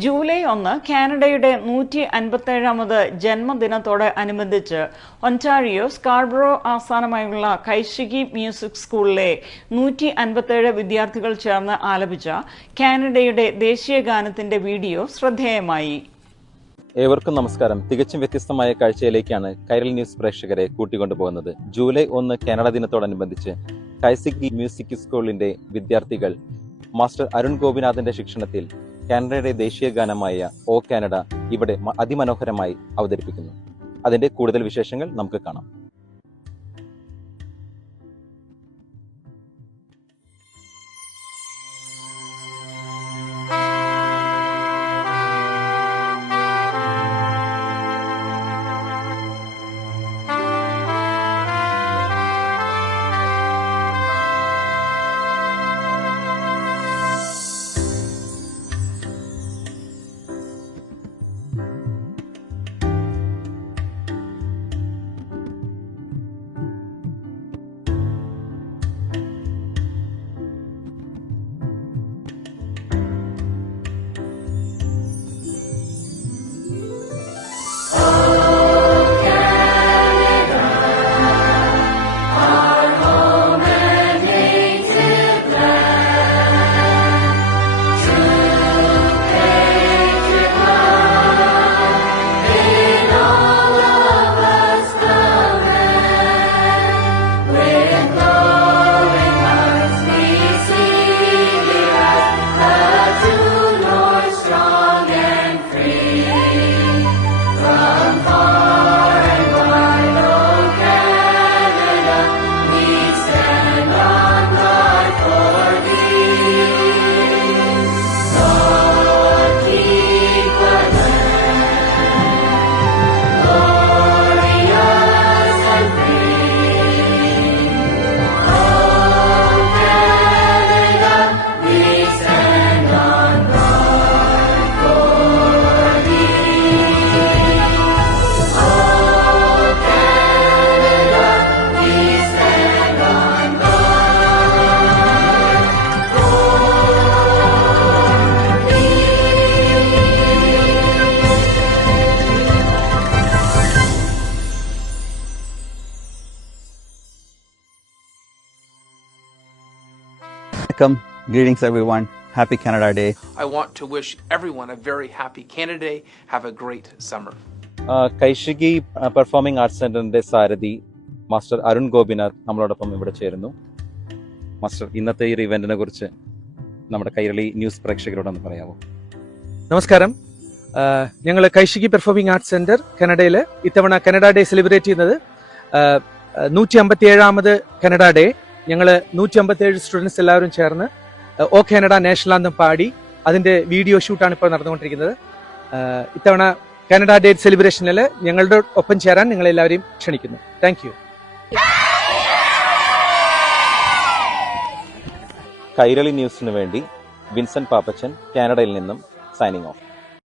July 1 കാനഡയുടെ 157ാമത് ജന്മദിനത്തോട് അനുബന്ധിച്ച് Ontario Scarborough ആസ്ഥാനമായുള്ള കൈഷികി മ്യൂസിക് സ്കൂളിലെ 157 വിദ്യാർത്ഥികൾ ചേർന്ന് ആലപിച്ച കാനഡയുടെ ദേശീയ ഗാനത്തിന്റെ വീഡിയോ ശ്രദ്ധേയമായി. ഏവർക്കും നമസ്കാരം. തികച്ചും വ്യത്യസ്തമായ കാഴ്ചയിലേക്കാണ് കൈരളി ന്യൂസ് പ്രേക്ഷകരെ കൂട്ടിക്കൊണ്ടുപോകുന്നത്. ജൂലൈ 1 കാനഡ ദിനത്തോടനുബന്ധിച്ച് കൈസിക്കി മ്യൂസിക് സ്കൂളിന്റെ വിദ്യാർത്ഥികൾ മാസ്റ്റർ അരുൺ ഗോപിനാഥിന്റെ ശിക്ഷണത്തിൽ കാനഡയുടെ ദേശീയ ഗാനമായ ഓ കാനഡ ഇവിടെ അതിമനോഹരമായി അവതരിപ്പിക്കുന്നു. അതിന്റെ കൂടുതൽ വിശേഷങ്ങൾ നമുക്ക് കാണാം. Greetings everyone. Happy Canada Day. I want to wish everyone a very happy Canada Day. Have a great summer. Kaishiki performing arts സെന്ററിന്റെ സാരഥി മാസ്റ്റർ അരുൺ ഗോപിനാഥ് നമ്മളോടൊപ്പം ഇവിടെ ചേരുന്നു. മാസ്റ്റർ, ഇന്നത്തെ ഈ ഇവന്റിനെ കുറിച്ച് നമ്മുടെ കൈരളി ന്യൂസ് പ്രേക്ഷകരോടൊന്ന് പറയാമോ? നമസ്കാരം. ഞങ്ങൾ കൈഷികി പെർഫോമിംഗ് ആർട്സ് സെന്റർ കാനഡയിൽ ഇത്തവണ കാനഡ ഡേ സെലിബ്രേറ്റ് ചെയ്യുന്നത് 157ാമത് കാനഡ ഡേ. ഞങ്ങൾ 157 സ്റ്റുഡൻസ് എല്ലാവരും ചേർന്ന് ഓ കാനഡ നാഷണൽ ആന്തം പാടി അതിന്റെ വീഡിയോ ഷൂട്ടാണ് ഇപ്പോൾ നടന്നുകൊണ്ടിരിക്കുന്നത്. ഇത്തവണ കാനഡ ഡേ സെലിബ്രേഷനിൽ ഞങ്ങളുടെ ഒപ്പം ചേരാൻ നിങ്ങളെല്ലാവരെയും ക്ഷണിക്കുന്നു. Thank you. കൈരളി ന്യൂസിന് വേണ്ടി വിൻസെന്റ് പാപ്പച്ചൻ, കാനഡയിൽ നിന്നും സൈനിങ് ഓഫ്.